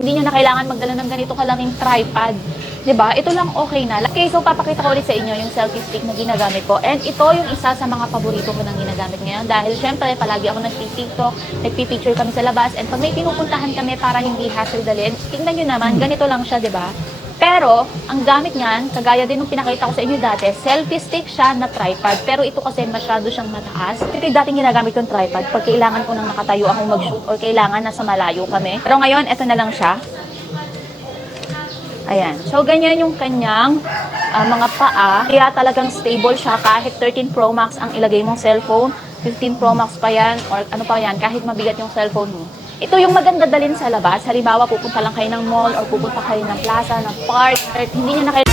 Hindi nyo na kailangan magdala ng ganito kalaking tripod. 'Di ba? Ito lang okay na. Okay, so papakita ko ulit sa inyo yung selfie stick na ginagamit ko. And ito yung isa sa mga paborito ko nang ginagamit ngayon. Dahil syempre, palagi ako nagti-TikTok, nagpi-picture kami sa labas. And pag may pinupuntahan kami para hindi hassle dalhin, tingnan nyo naman, ganito lang siya, 'di ba? Pero, ang gamit niyan, kagaya din nung pinakita ko sa inyo dati, selfie stick siya na tripod. Pero ito kasi masyado siyang mataas. Ito yung dating ginagamit kong tripod pag kailangan ko nang nakatayo akong mag-shoot or kailangan nasa malayo kami. Pero ngayon, ito na lang siya. Ayan. So, ganyan yung kanyang mga paa. Kaya talagang stable siya kahit 13 Pro Max ang ilagay mong cellphone. 15 Pro Max pa yan or ano pa yan, kahit mabigat yung cellphone mo. Ito yung maganda dalhin sa labas. Halimbawa, pupunta lang kayo ng mall or pupunta kayo ng plaza, ng park. Hindi nyo na kayo...